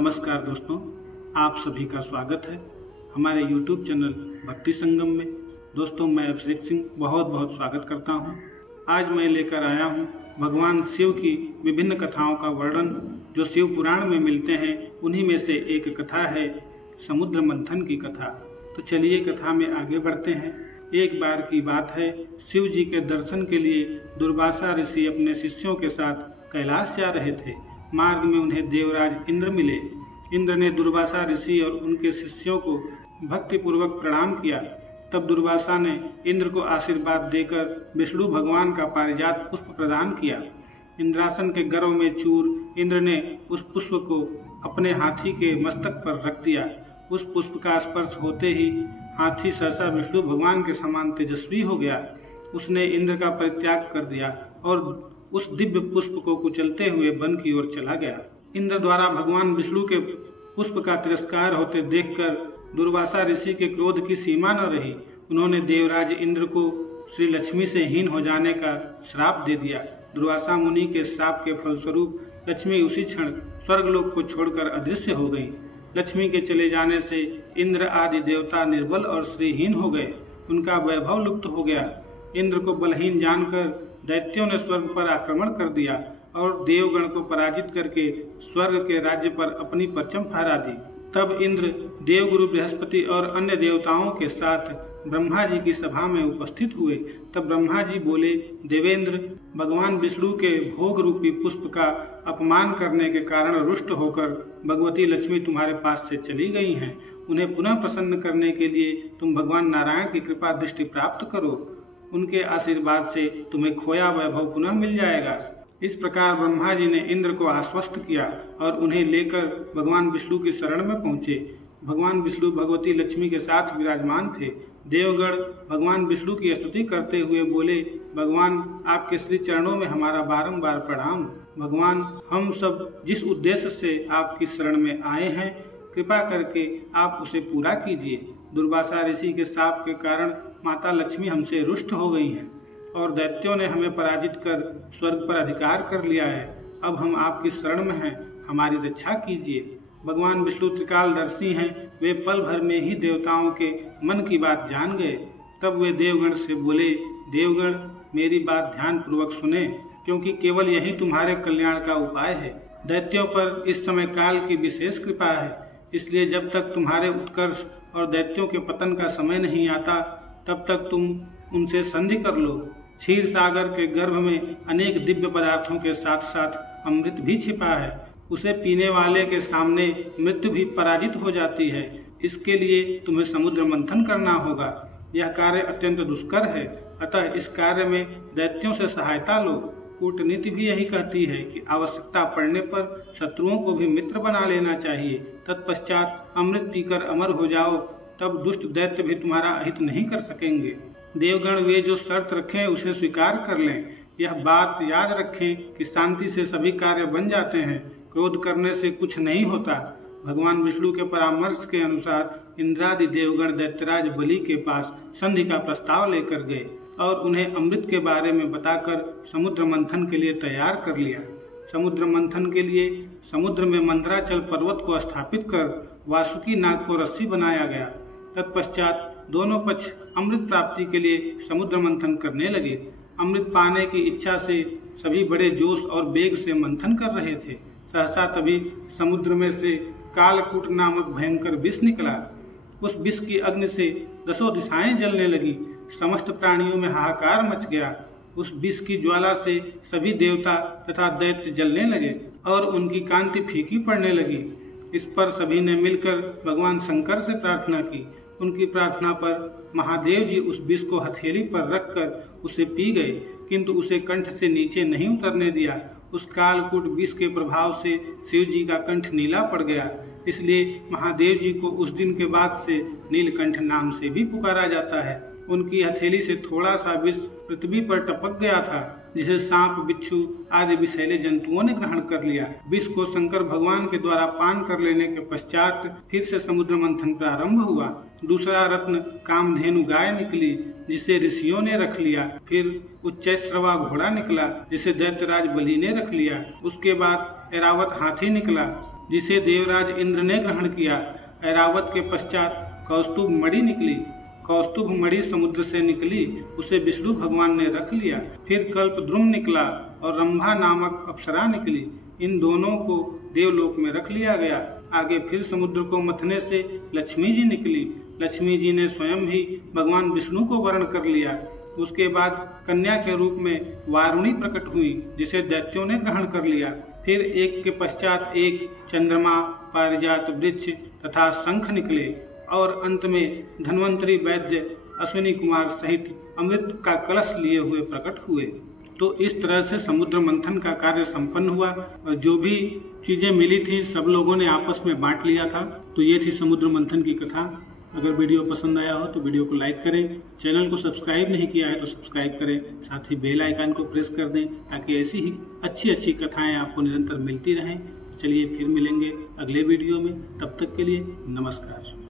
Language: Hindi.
नमस्कार दोस्तों, आप सभी का स्वागत है हमारे YouTube चैनल भक्ति संगम में। दोस्तों, मैं अभिषेक सिंह बहुत बहुत स्वागत करता हूं। आज मैं लेकर आया हूं भगवान शिव की विभिन्न कथाओं का वर्णन जो शिव पुराण में मिलते हैं। उन्हीं में से एक कथा है समुद्र मंथन की कथा। तो चलिए कथा में आगे बढ़ते हैं। एक बार की बात है, शिव जी के दर्शन के लिए दुर्वासा ऋषि अपने शिष्यों के साथ कैलाश जा रहे थे। मार्ग में उन्हें देवराज इंद्र मिले। इंद्र ने दुर्वासा ऋषि और उनके शिष्यों को भक्तिपूर्वक प्रणाम किया। तब दुर्वासा ने इंद्र को आशीर्वाद देकर विष्णु भगवान का पारिजात पुष्प प्रदान किया। इंद्रासन के गर्भ में चूर इंद्र ने उस पुष्प को अपने हाथी के मस्तक पर रख दिया। उस पुष्प का स्पर्श होते ही हाथी सहसा विष्णु भगवान के समान तेजस्वी हो गया। उसने इंद्र का परित्याग कर दिया और उस दिव्य पुष्प को कुचलते हुए वन की ओर चला गया। इंद्र द्वारा भगवान विष्णु के पुष्प का तिरस्कार होते देखकर दुर्वासा ऋषि के क्रोध की सीमा न रही। उन्होंने देवराज इंद्र को श्री लक्ष्मी से हीन हो जाने का श्राप दे दिया। दुर्वासा मुनि के श्राप के फलस्वरूप लक्ष्मी उसी क्षण स्वर्गलोक को छोड़कर अदृश्य हो गई। लक्ष्मी के चले जाने से इंद्र आदि देवता निर्बल और श्रीहीन हो गए। उनका वैभव लुप्त हो गया। इंद्र को बलहीन जानकर दैत्यों ने स्वर्ग पर आक्रमण कर दिया और देवगण को पराजित करके स्वर्ग के राज्य पर अपनी परचम फहरा दी। तब इंद्र देवगुरु बृहस्पति और अन्य देवताओं के साथ ब्रह्मा जी की सभा में उपस्थित हुए। तब ब्रह्मा जी बोले, देवेंद्र, भगवान विष्णु के भोग रूपी पुष्प का अपमान करने के कारण रुष्ट होकर भगवती लक्ष्मी तुम्हारे पास से चली गई हैं। उन्हें पुनः प्रसन्न करने के लिए तुम भगवान नारायण की कृपा दृष्टि प्राप्त करो। उनके आशीर्वाद से तुम्हें खोया वैभव पुनः मिल जाएगा। इस प्रकार ब्रह्मा जी ने इंद्र को आश्वस्त किया और उन्हें लेकर भगवान विष्णु की शरण में पहुंचे। भगवान विष्णु भगवती लक्ष्मी के साथ विराजमान थे। देवगण भगवान विष्णु की स्तुति करते हुए बोले, भगवान, आपके श्री चरणों में हमारा बारंबार प्रणाम। भगवान, हम सब जिस उद्देश्य से आपकी शरण में आए हैं, कृपा करके आप उसे पूरा कीजिए। दुर्वासा ऋषि के शाप के कारण माता लक्ष्मी हमसे रुष्ट हो गई हैं और दैत्यों ने हमें पराजित कर स्वर्ग पर अधिकार कर लिया है। अब हम आपकी शरण में हैं, हमारी रक्षा कीजिए। भगवान विष्णु त्रिकालदर्शी हैं। वे पल भर में ही देवताओं के मन की बात जान गए। तब वे देवगण से बोले, देवगण, मेरी बात ध्यान पूर्वक सुने, क्योंकि केवल यही तुम्हारे कल्याण का उपाय है। दैत्यों पर इस समय काल की विशेष कृपा है, इसलिए जब तक तुम्हारे उत्कर्ष और दैत्यों के पतन का समय नहीं आता, तब तक तुम उनसे संधि कर लो। क्षीर सागर के गर्भ में अनेक दिव्य पदार्थों के साथ साथ अमृत भी छिपा है। उसे पीने वाले के सामने मृत्यु भी पराजित हो जाती है। इसके लिए तुम्हें समुद्र मंथन करना होगा। यह कार्य अत्यंत दुष्कर है, अतः इस कार्य में दैत्यों से सहायता लो। कूटनीति भी यही कहती है कि आवश्यकता पड़ने पर शत्रुओं को भी मित्र बना लेना चाहिए। तत्पश्चात अमृत पीकर अमर हो जाओ, तब दुष्ट दैत्य भी तुम्हारा अहित नहीं कर सकेंगे। देवगण वे जो शर्त रखें उसे स्वीकार कर लें। यह बात याद रखें कि शांति से सभी कार्य बन जाते हैं, क्रोध करने से कुछ नहीं होता। भगवान विष्णु के परामर्श के अनुसार इंद्रादि देवगण दैत्यराज बलि के पास संधि का प्रस्ताव लेकर गए और उन्हें अमृत के बारे में बताकर समुद्र मंथन के लिए तैयार कर लिया। समुद्र मंथन के लिए समुद्र में मंदराचल पर्वत को स्थापित कर वासुकी नाग को रस्सी बनाया गया। तत्पश्चात दोनों पक्ष अमृत प्राप्ति के लिए समुद्र मंथन करने लगे। अमृत पाने की इच्छा से सभी बड़े जोश और वेग से मंथन कर रहे थे। सहसा तभी समुद्र में से कालकूट नामक भयंकर विष निकला। उस विष की अग्नि से दसों दिशाएं जलने लगी। समस्त प्राणियों में हाहाकार मच गया। उस विष की ज्वाला से सभी देवता तथा दैत्य जलने लगे और उनकी कांति फीकी पड़ने लगी। इस पर सभी ने मिलकर भगवान शंकर से प्रार्थना की। उनकी प्रार्थना पर महादेव जी उस विष को हथेली पर रखकर उसे पी गए, किंतु उसे कंठ से नीचे नहीं उतरने दिया। उस कालकूट विष के प्रभाव से शिव जी का कंठ नीला पड़ गया। इसलिए महादेव जी को उस दिन के बाद से नीलकंठ नाम से भी पुकारा जाता है। उनकी हथेली से थोड़ा सा विष पृथ्वी पर टपक गया था, जिसे सांप, बिच्छू आदि विषैले जंतुओं ने ग्रहण कर लिया। विष को शंकर भगवान के द्वारा पान कर लेने के पश्चात फिर से समुद्र मंथन प्रारंभ हुआ। दूसरा रत्न कामधेनु गाय निकली, जिसे ऋषियों ने रख लिया। फिर उच्चैश्रवा घोड़ा निकला, जिसे दैत्यराज बलि ने रख लिया। उसके बाद ऐरावत हाथी निकला, जिसे देवराज इंद्र ने ग्रहण किया। ऐरावत के पश्चात कौस्तुभ मणि निकली। कौस्तुभ मणि समुद्र से निकली, उसे विष्णु भगवान ने रख लिया। फिर कल्पद्रुम निकला और रंभा नामक अप्सरा निकली। इन दोनों को देवलोक में रख लिया गया। आगे फिर समुद्र को मथने से लक्ष्मी जी निकली। लक्ष्मी जी ने स्वयं ही भगवान विष्णु को वर्ण कर लिया। उसके बाद कन्या के रूप में वारुणी प्रकट हुई, जिसे दैत्यों ने ग्रहण कर लिया। फिर एक के पश्चात एक चंद्रमा, पारिजात वृक्ष तथा शंख निकले और अंत में धन्वंतरी वैद्य अश्विनी कुमार सहित अमृत का कलश लिए हुए प्रकट हुए। तो इस तरह से समुद्र मंथन का कार्य संपन्न हुआ और जो भी चीजें मिली थी सब लोगों ने आपस में बांट लिया था। तो ये थी समुद्र मंथन की कथा। अगर वीडियो पसंद आया हो तो वीडियो को लाइक करें, चैनल को सब्सक्राइब नहीं किया है तो सब्सक्राइब करें, साथ ही बेल आइकन को प्रेस कर दें ताकि ऐसी ही अच्छी कथाएं आपको निरंतर मिलती रहें। चलिए फिर मिलेंगे अगले वीडियो में, तब तक के लिए नमस्कार।